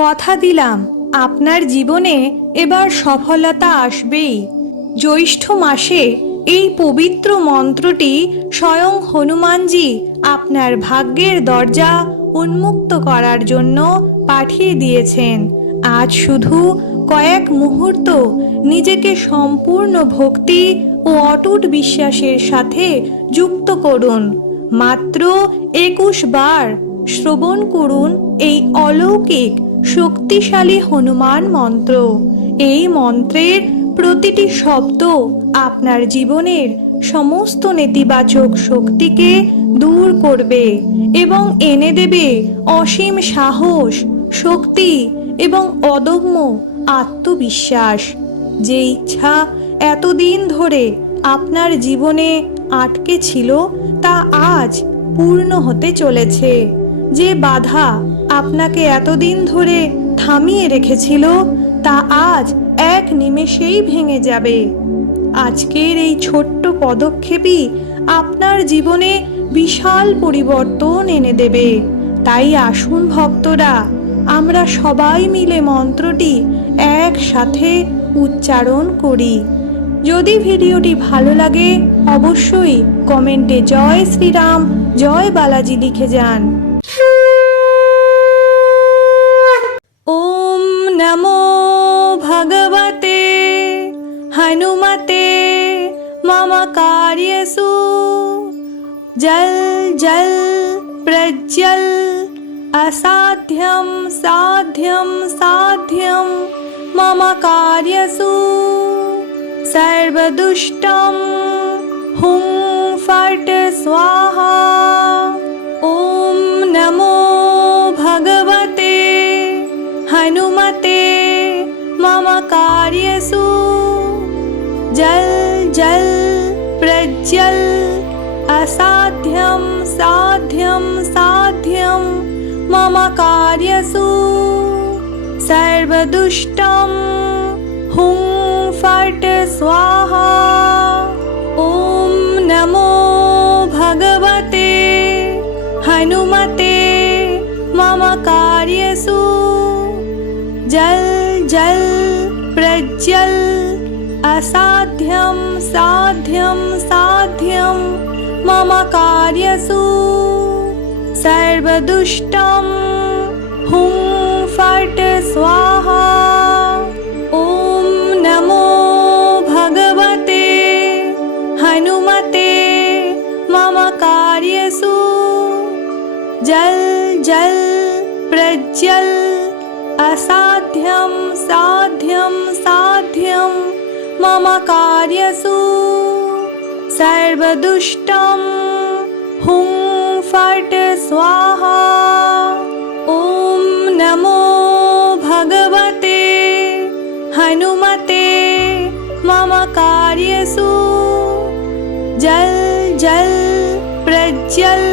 কথা দিলাম আপনার জীবনে এবার সফলতা আসবেই। জ্যৈষ্ঠ মাসে এই পবিত্র মন্ত্রটি স্বয়ং হনুমানজি আপনার ভাগ্যের দরজা উন্মুক্ত করার জন্য পাঠিয়ে দিয়েছেন। আজ শুধু কয়েক মুহূর্ত নিজেকে সম্পূর্ণ ভক্তি ও অটুট বিশ্বাসের সাথে যুক্ত করুন। মাত্র 21 বার শ্রবণ করুন এই অলৌকিক শক্তিশালী হনুমান মন্ত্র। এই মন্ত্রের প্রতিটি শব্দ আপনার জীবনের সমস্ত নেতিবাচক শক্তিকে দূর করবে এবং এনে দেবে অসীম সাহস, শক্তি এবং অদম্য আত্মবিশ্বাস। যে ইচ্ছা এতদিন ধরে আপনার জীবনে আটকে ছিল তা আজ পূর্ণ হতে চলেছে। যে বাধা আপনাকে এতদিন ধরে থামিয়ে রেখেছিল তা আজ এক নিমেষেই ভেঙে যাবে। আজকের এই ছোট্ট পদক্ষেপই আপনার জীবনে বিশাল পরিবর্তন এনে দেবে। তাই আসুন ভক্তরা, আমরা সবাই মিলে মন্ত্রটি একসাথে উচ্চারণ করি। যদি ভিডিওটি ভালো লাগে অবশ্যই কমেন্টে জয় শ্রীরাম, জয় বালাজি লিখে যান। ওম নমো ভগবতে হনুমতে মম कार्यसु जल जल प्रज्वल असाध्यं साध्यं साध्यं मम कार्यसु सर्वदुष्टं हुं फट् स्वाहा। ओम नमो भगवते हनुमते मम कार्यसु जल जल प्रज्वल असाध्यं साध्यं साध्यं मम कार्यसु सर्वदुष्टं हुं फट् स्वाहा। ओम नमो भगवते हनुमते मम कार्यसु जल जल प्रज्वल असाध्यं साध्यं साध्यं मम कार्यसु सर्वदुष्टं हुं फट् स्वाहा। ओम नमो भगवते हनुमते मम कार्यसु जल जल प्रज्वल असाध्यं साध्यं साध्यं मम कार्यसु सर्वदुष्टं हुं फट् स्वाहा। ओम नमो भगवते हनुमते मम कार्यसु जल जल प्रज्वल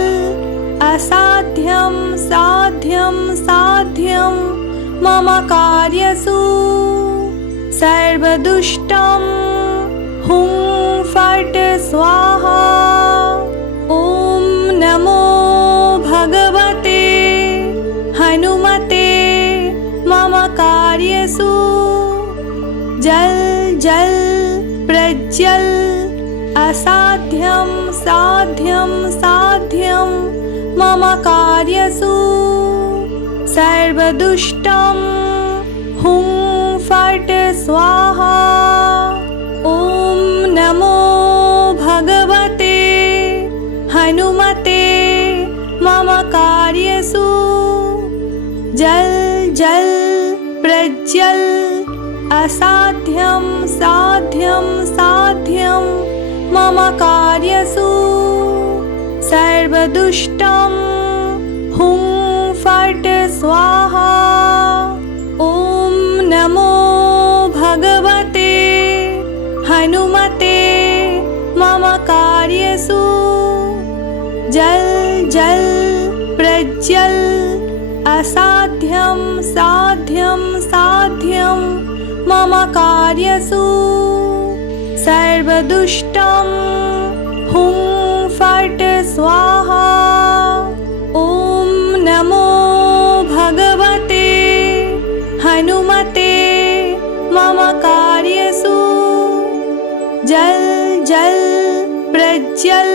असाध्यं साध्यं साध्यं मम कार्यसु सर्वदुष्टं हुं फट् स्वाहा। ओम नमो भगवते हनुमते मम कार्यसु जल जल प्रज्वल असाध्यं साध्यं साध्यं मम कार्यसु सर्वदुष्टं हुं फट् स्वाहा। ओम नमो भगवते हनुमते मम कार्यसु जल जल प्रज्वल असाध्यं साध्यं साध्यं मम कार्यसु सर्वदुष्टं हुं फट् स्वाहा। ओम नमो भगवते हनुमते मम कार्यसु जल जल प्रज्वल असाध्यं साध्यं साध्यं मम कार्यसु सर्वदुष्टं हुं फट् स्वाहा। ओम नमो भगवते मम कार्यसु जल जल प्रज्वल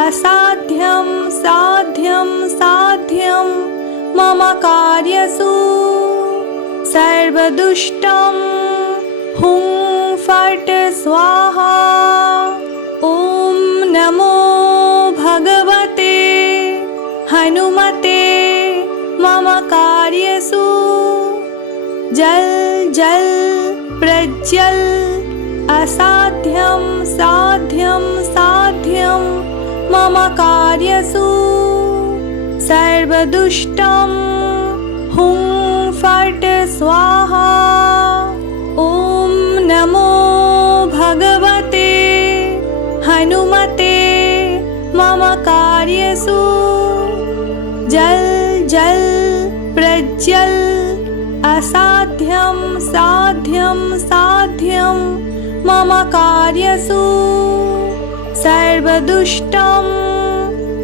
असाध्यं साध्यं साध्यं मम कार्यसु सर्वदुष्टं हुं फट् स्वाहा। ॐ नमो भगवते हनुमते मम कार्यसु जल जल प्रज्वल असाध्यं साध्यं साध्यं मम कार्यसु सर्वदुष्टं हुं फट् स्वाहा। ॐ नमो भगवते हनुमते मम कार्यसु जल जल प्रज्वल असाध्यं साध्यं साध्यं मम कार्यसु सर्वदुष्टं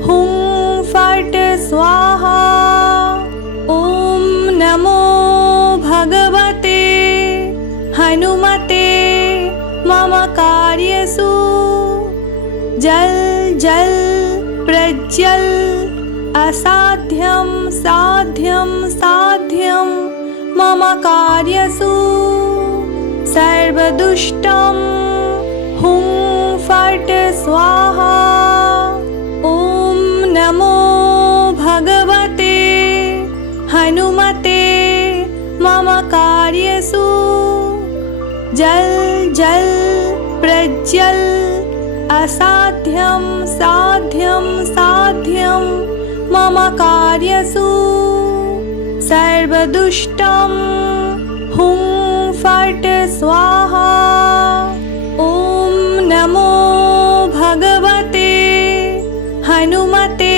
हुं फट् स्वाहा। ॐ नमो भगवते हनुमते मम कार्यसु जल जल प्रज्वल असाध्यं साध्यं साध्यं मम कार्यसु सर्वदुष्टं हुं फट् स्वाहा। ॐ नमो भगवते हनुमते मम कार्यसु जल जल प्रज्वल असाध्यं साध्यं साध्यं मम कार्यसु सर्वदुष्टं हुं फट् स्वाहा। ॐ नमो भगवते हनुमते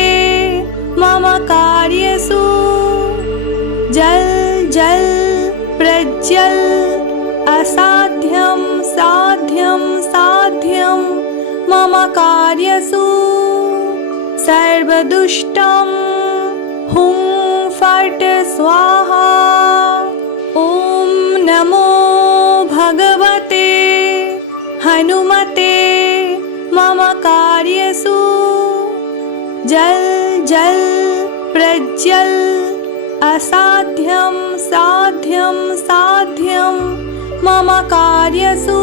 मम कार्यसु जल जल प्रज्वल असाध्यं साध्यं साध्यं मम कार्यसु सर्वदुष्टं हुं फट् स्वाहा। ॐ नमो भगवते हनुमते मम कार्यसु जल जल प्रज्वल असाध्यं साध्यं साध्यं मम कार्यसु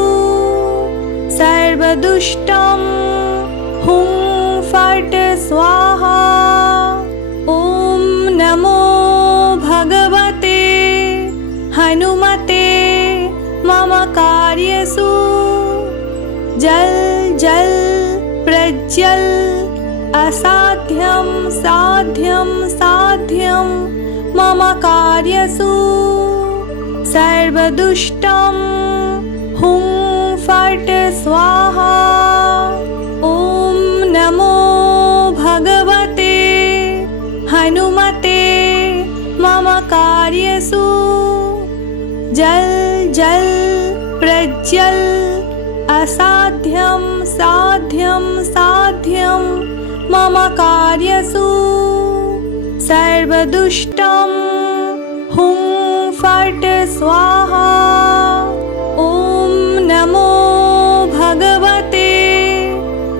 सर्वदुष्टं हुं फट् स्वाहा। ॐ नमो भगवते हनुमते मम कार्यसु जल जल प्रज्वल असाध्यं साध्यं साध्यं मम कार्यसु सर्वदुष्टं हुं फट् स्वाहा। ॐ नमो भगवते हनुमते मम कार्यसु जल जल प्रज्वल असाध्यं साध्यं साध्यं मम कार्यसु सर्वदुष्टं हुं फट् स्वाहा। ॐ नमो भगवते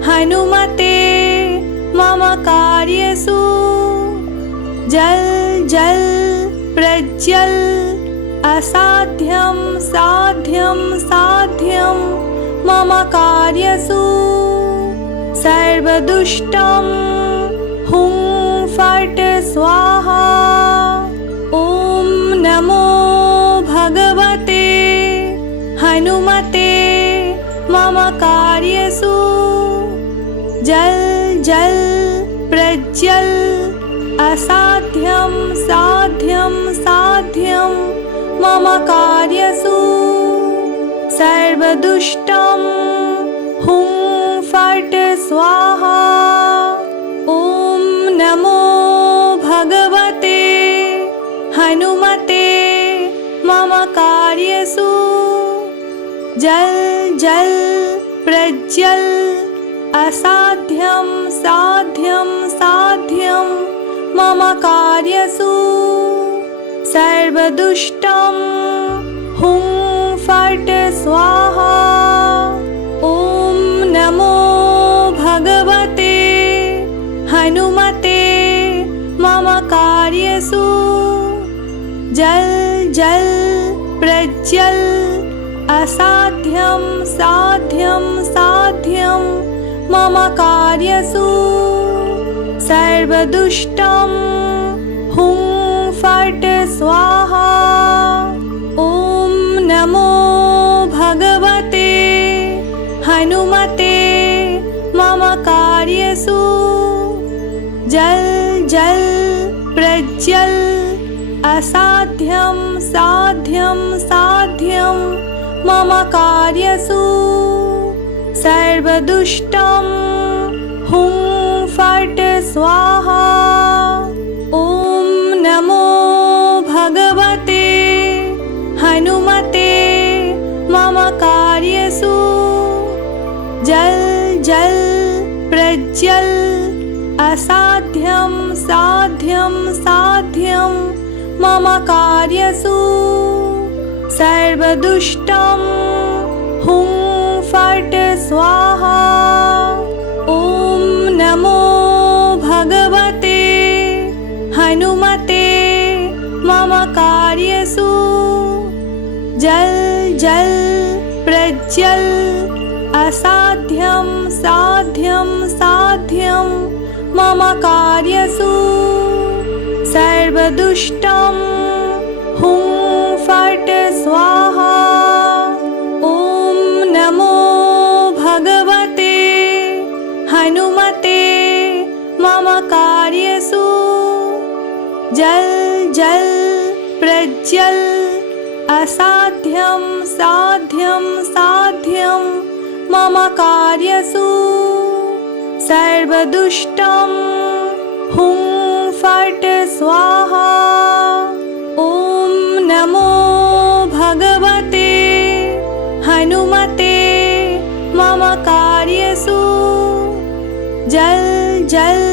हनुमते मम कार्यसु जल जल प्रज्वल असाध्यं साध्यं साध्यं मम कार्यसु सर्वदुष्टं हुं फट् स्वाहा। ॐ नमो भगवते हनुमते मम कार्यसु जल जल प्रज्वल असाध्यं साध्यं साध्यं मम कार्यसु सर्वदुष्टं हुं फट् स्वाहा। ॐ नमो भगवते हनुमते मम कार्यसु जल जल प्रज्वल असाध्यं साध्यं साध्यं मम कार्यसु सर्वदुष्टं हुं फट् स्वाहा। ॐ नमो भगवते हनुमते मम कार्यसु जल जल प्रज्वल असाध्यं साध्यं साध्यं मम कार्यसु सर्वदुष्टं हुं फट् स्वाहा। ॐ नमो भगवते हनुमते मम कार्यसु जल जल प्रज्वल असाध्यं साध्यं साध्यं मम कार्यसु सर्वदुष्टं हुं फट् स्वाहा। ॐ नमो भगवते हनुमते मम कार्यसु जल जल प्रज्वल असाध्यं साध्यं साध्यं मम कार्यसु सर्वदुष्टं हुं फट् स्वाहा। ॐ नमो भगवते हनुमते मम कार्यसु जल जल प्रज्वल असाध्यं साध्यं साध्यं मम कार्यसु सर्वदुष्टं हुं फट् स्वाहा। ॐ नमो भगवते हनुमते मम कार्यसु जल जल प्रज्वल असाध्यं साध्यं साध्यं मम कार्यसु सर्वदुष्टं हुं फट् स्वाहा। ॐ नमो भगवते हनुमते मम कार्यसु जल जल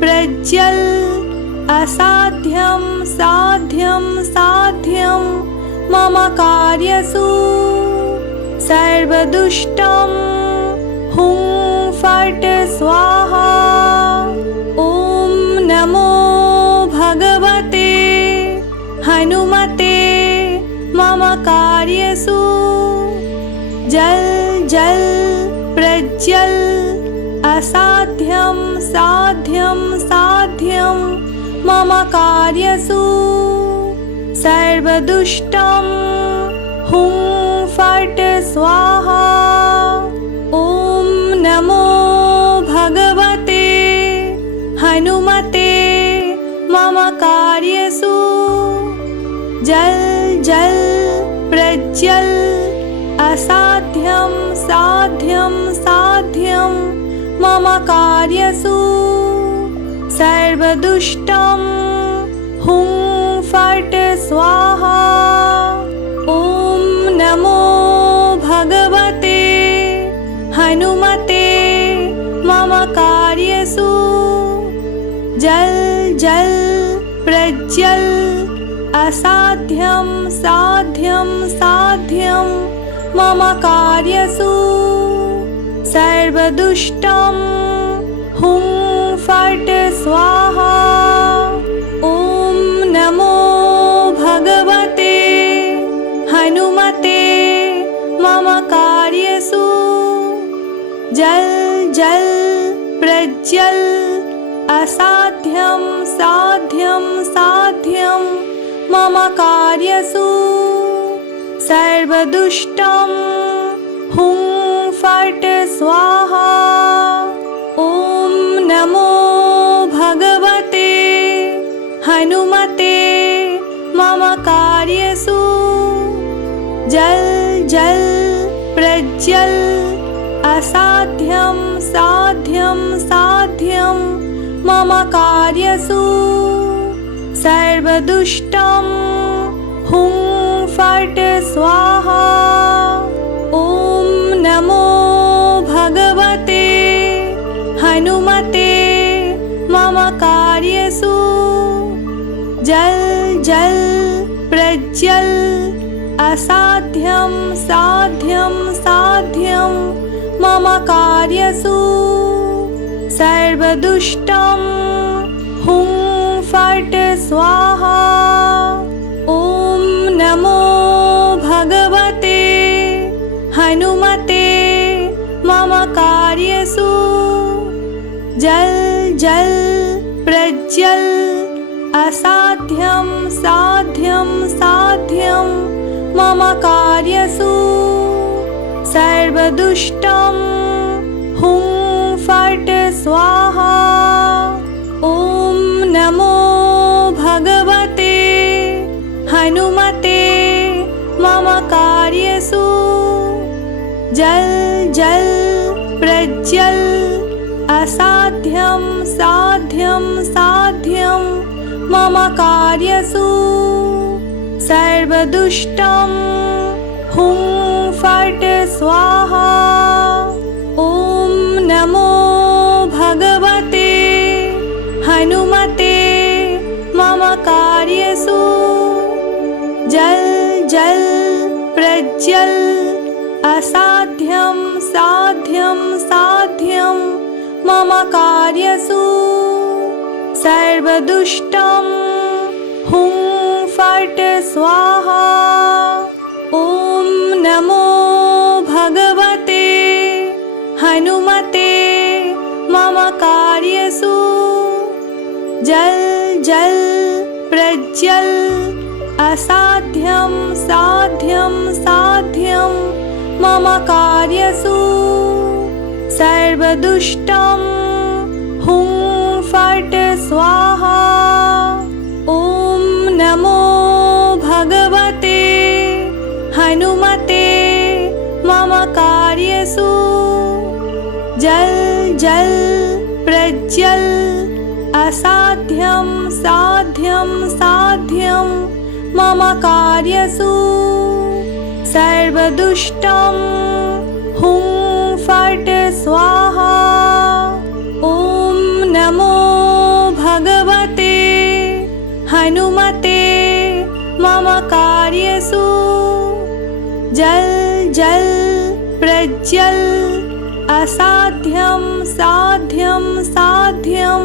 प्रज्वल असाध्यं साध्यं साध्यं मम कार्यसु सर्वदुष्टं हुं फट् स्वाहा। ॐ नमो भगवते हनुमते मम कार्यसु जल जल प्रज्वल असाध्यं साध्यं साध्यं मम कार्यसु सर्वदुष्टं हुं फट् स्वाहा। ॐ नमो भगवते हनुमते मम कार्यसु जल जल प्रज्वल असाध्यं साध्यं साध्यं मम कार्यसु सर्वदुष्टं हुं फट् स्वाहा। ॐ नमो भगवते हनुमते मम कार्यसु जल जल प्रज्वल असाध्यं साध्यं साध्यं मम कार्यसु सर्वदुष्टं हुं फट् स्वाहा। ॐ नमो भगवते हनुमते मम कार्यसु जल जल प्रज्वल असाध्यं साध्यं साध्यं मम कार्यसु सर्वदुष्टं हुं फट् स्वाहा। ॐ नमो भगवते हनुमते मम कार्यसु जल जल प्रज्वल असाध्यं साध्यं साध्यं मम कार्यसु सर्वदुष्टं हुं फट् स्वाहा। ॐ नमो भगवते हनुमते मम कार्यसु जल जल प्रज्वल असाध्यं साध्यं साध्यं मम कार्यसु सर्वदुष्टं हुं फट् स्वाहा। ॐ नमो भगवते हनुमते मम कार्यसु जल जल प्रज्वल असाध्यं साध्यं साध्यं मम कार्यसु सर्वदुष्टं हुं फट् स्वाहा। ॐ नमो भगवते हनुमते मम कार्यसु जल जल प्रज्वल असाध्यं साध्यं साध्यं मम कार्यसु सर्वदुष्टं हुं फट् स्वाहा। ॐ नमो भगवते हनुमते मम कार्यसु जल जल प्रज्वल असाध्यं साध्यं साध्यं मम कार्यसु सर्वदुष्टं हुं फट् स्वाहा। ॐ नमो भगवते हनुमते मम कार्यसु जल जल प्रज्वल असाध्यं साध्यं साध्यं मम कार्यसु सर्वदुष्टं हुं फट् स्वाहा। ॐ नमो भगवते हनुमते मम कार्यसु जल जल प्रज्वल असाध्यं साध्यं साध्यं मम कार्यसु सर्वदुष्टं हुं फट् स्वाहा। ॐ नमो भगवते हनुमते मम कार्यसु जल जल प्रज्वल असाध्यं साध्यं साध्यं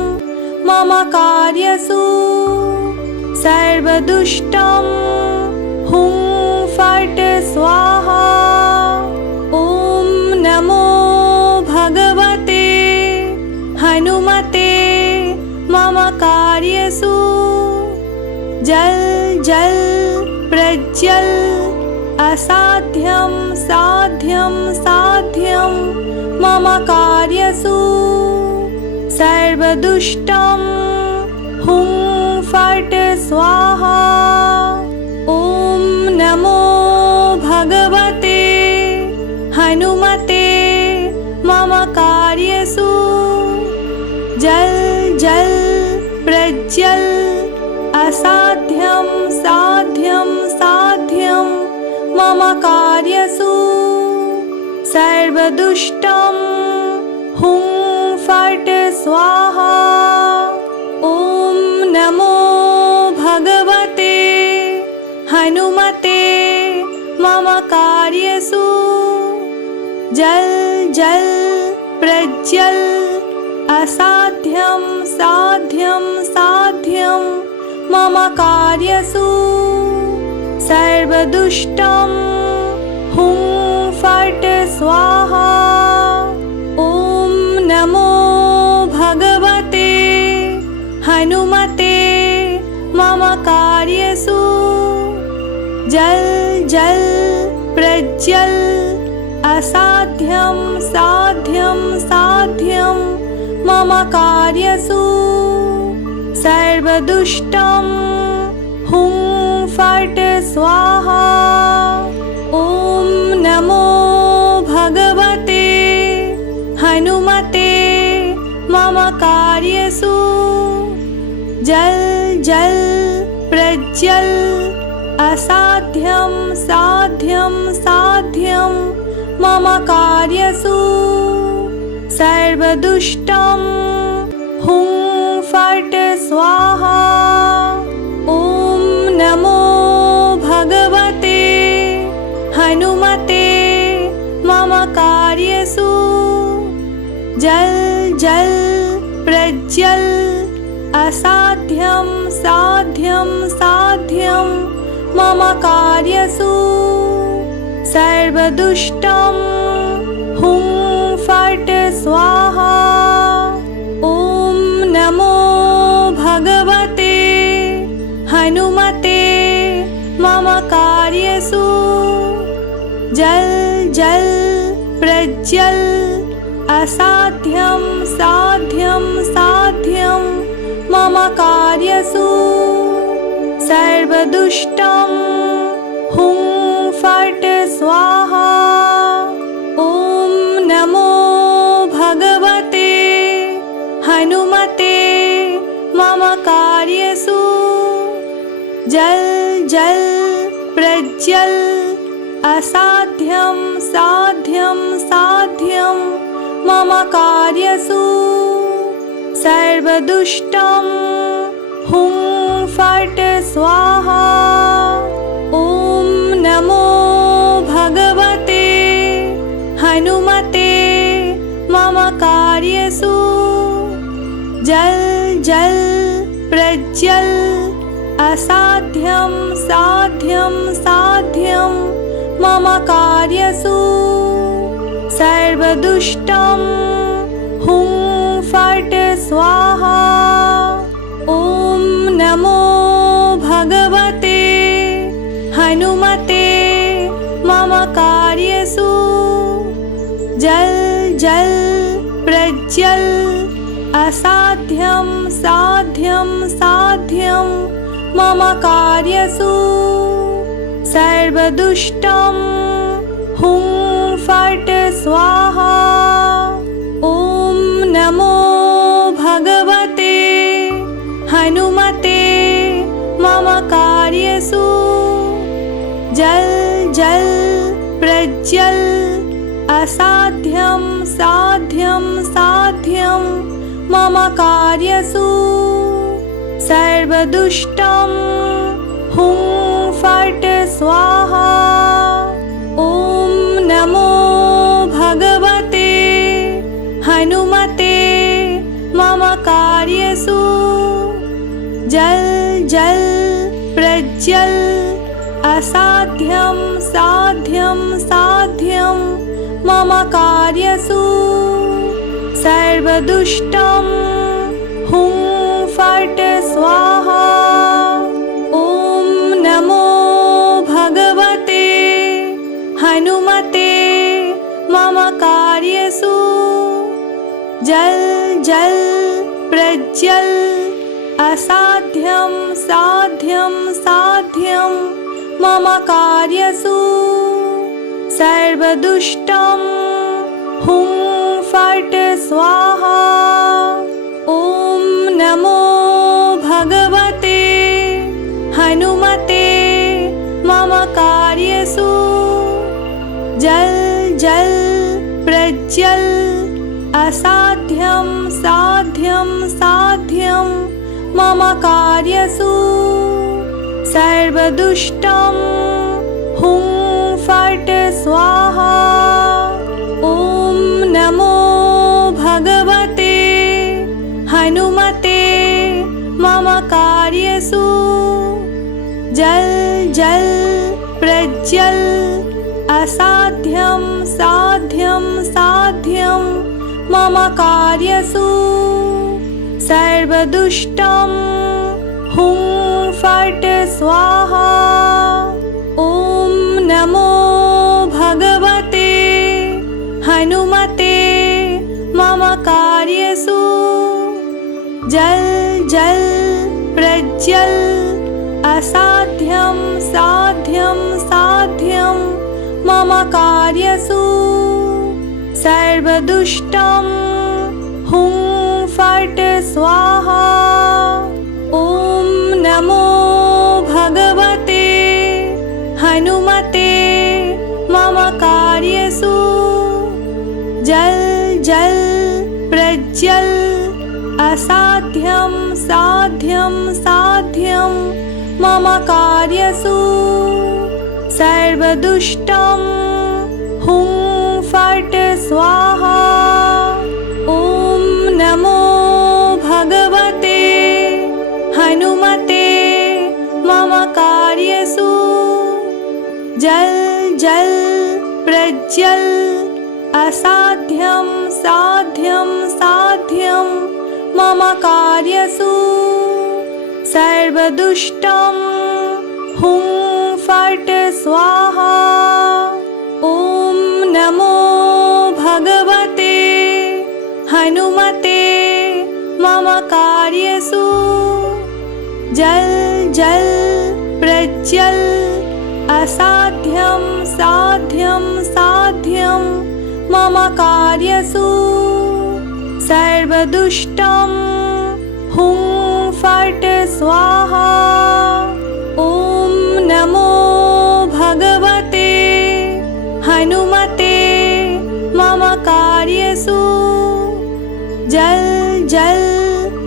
मम कार्यसु सर्वदुष्टं हुं फट् स्वाहा। ॐ नमो भगवते हनुमते मम कार्यसु जल जल प्रज्वल असाध्यं साध्यं साध्यं मम कार्यसु सर्वदुष्टं हुं फट् स्वाहा। ॐ नमो भगवते हनुमते मम कार्यसु जल जल प्रज्वल असाध्यं साध्यं साध्यं मम कार्यसु सर्वदुष्टं हुं फट् स्वाहा। ॐ नमो भगवते हनुमते मम कार्यसु जल जल प्रज्वल असाध्यं साध्यं साध्यं मम कार्यसु सर्वदुष्टं हुं फट् स्वाहा। ॐ नमो भगवते हनुमते मम कार्यसु जल जल प्रज्वल असाध्यं साध्यं साध्यं मम कार्यसु सर्वदुष्टं हुं फट् स्वाहा। ॐ नमो भगवते हनुमते मम कार्यसु जल जल प्रज्वल असाध्यं साध्यं साध्यं मम कार्यसु सर्वदुष्टं हुं फट् स्वाहा। ॐ नमो भगवते कार्यसु जल जल प्रज्वल असाध्यं साध्यं साध्यं मम कार्यसु सर्वदुष्टं हुं फट् स्वाहा। ॐ नमो भगवते हनुमते मम कार्यसु जल जल प्रज्वल असाध्यं साध्यं साध्यं मम कार्यसु सर्वदुष्टं हुं फट् स्वाहा। ॐ नमो भगवते हनुमते मम कार्यसु जल जल प्रज्वल असाध्यं साध्यं साध्यं मम कार्यसु सर्वदुष्टं हुं फट् स्वाहा। ॐ नमो भगवते हनुमते मम कार्यसु जल जल प्रज्वल असाध्यं साध्यं साध्यं मम कार्यसु सर्वदुष्टं हुं फट् स्वाहा। ॐ नमो भगवते हनुमते मम कार्यसु जल जल प्रज्वल असाध्यं साध्यं साध्यं मम कार्यसु सर्वदुष्टं हुं फट् स्वाहा। ॐ नमो भगवते हनुमते मम कार्यसु जल जल प्रज्वल असाध्यं साध्यं साध्यं मम कार्यसु सर्वदुष्टं हुं फट् स्वाहा। ॐ नमो भगवते हनुमते मम कार्यसु जल जल प्रज्वल असाध्यं साध्यं साध्यं मम कार्यसु सर्वदुष्टं हुं फट् स्वाहा। ॐ नमो भगवते हनुमते मम कार्यसु जल जल प्रज्वल असाध्यं साध्यं साध्यं मम कार्यसु सर्वदुष्टं हुं फट् स्वाहा। ॐ नमो भगवते हनुमते मम कार्यसु जल जल प्रज्वल असाध्यं साध्यं साध्यं मम कार्यसु सर्वदुष्टं हुं फट् स्वाहा। ॐ नमो भगवते हनुमते मम कार्यसु जल जल प्रज्वल असाध्यं साध्यं साध्यं मम कार्यसु सर्वदुष्टं हुं फट् स्वाहा। ॐ नमो भगवते हनुमते मम कार्यसु जल जल प्रज्वल असाध्यं साध्यं साध्यं मम कार्यसु सर्वदुष्टं हुं फट् स्वाहा। ॐ नमो भगवते हनुमते मम कार्यसु जल जल प्रज्वल असाध्यं साध्यं साध्यं मम कार्यसु सर्वदुष्टं हुं फट् स्वाहा। ॐ नमो भगवते हनुमते मम कार्यसु जल जल प्रज्वल असाध्यं साध्यं साध्यं मम कार्यसु सर्वदुष्टं हुं फट् स्वाहा। ॐ नमो भगवते हनुमते मम कार्यसु जल जल प्रज्वल असाध्यं साध्यं साध्यं मम कार्यसु सर्वदुष्टं हुं फट् स्वाहा। ॐ नमो भगवते हनुमते मम कार्यसु जल जल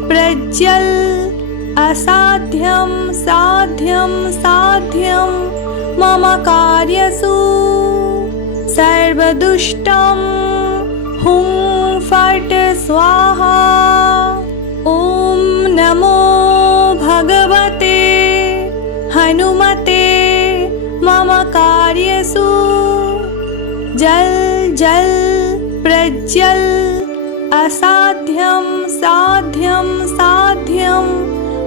प्रज्वल असाध्यं साध्यं साध्यं मम कार्यसु सर्वदुष्टं हुं फट् स्वाहा। ॐ नमो भगवते हनुमते मम कार्यसु जल जल प्रज्वल असाध्यं साध्यं साध्यं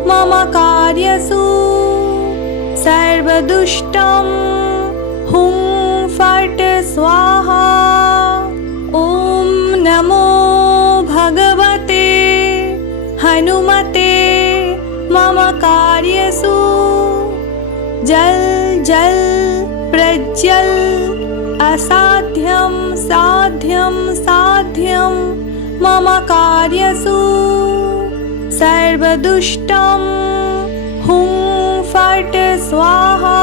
मम कार्यसु सर्वदुष्टं हुं फट् स्वाहा। ॐ नमो भगवते हनुमते मम कार्यसु जल जल प्रज्वल असाध्यं साध्यं साध्यं मम कार्यसु सर्वदुष्टं हुं फट् स्वाहा।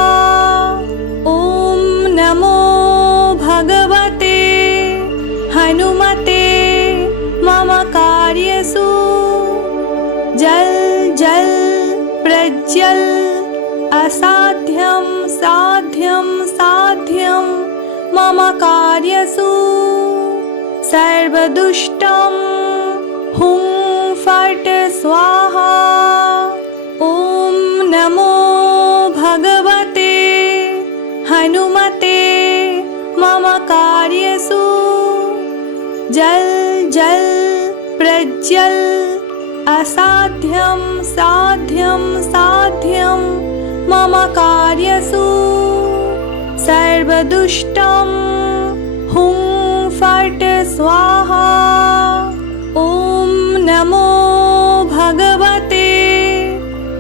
ॐ नमो भगवते हनुमते मम कार्यसु जल जल प्रज्वल असाध्यं साध्यं साध्यं मम कार्यसु सर्वदुष्टं हुं फट् स्वाहा। ॐ नमो भगवते हनुमते मम कार्यसु जल जल प्रज्वल असाध्यं साध्यं साध्यं मम कार्यसु सर्वदुष्टं हुं फट् स्वाहा। ॐ नमो भगवते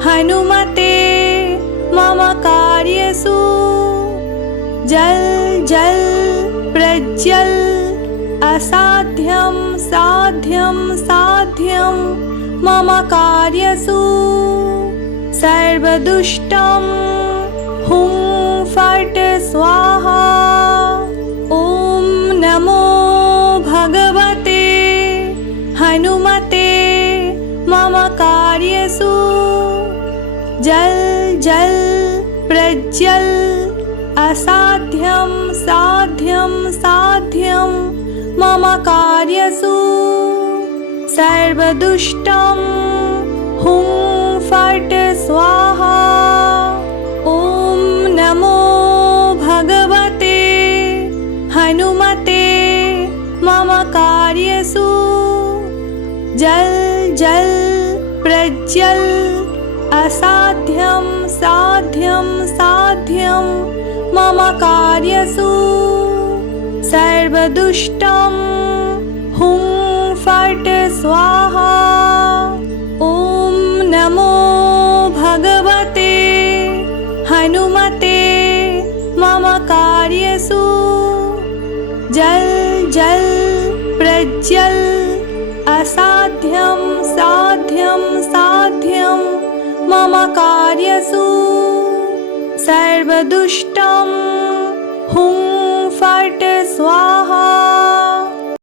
हनुमते मम कार्यसु जल जल प्रज्वल असाध्यं साध्यं साध्यं मम कार्यसु सर्वदुष्टं हुं फट् स्वाहा। ॐ नमो भगवते हनुमते मम कार्यसु जल जल प्रज्वल असाध्यं साध्यं साध्यं मम कार्यसु सर्वदुष्टं हुं फट् स्वाहा। ॐ नमो भगवते हनुमते मम कार्यसु जल जल प्रज्वल असाध्यं साध्यं साध्यं मम कार्यसु सर्वदुष्टं हुं फट् स्वाहा। ॐ नमो भगवते हनुमते मम कार्यसु जल जल प्रज्वल असाध्यं साध्यं साध्यं मम कार्यसु सर्वदुष्टं हुं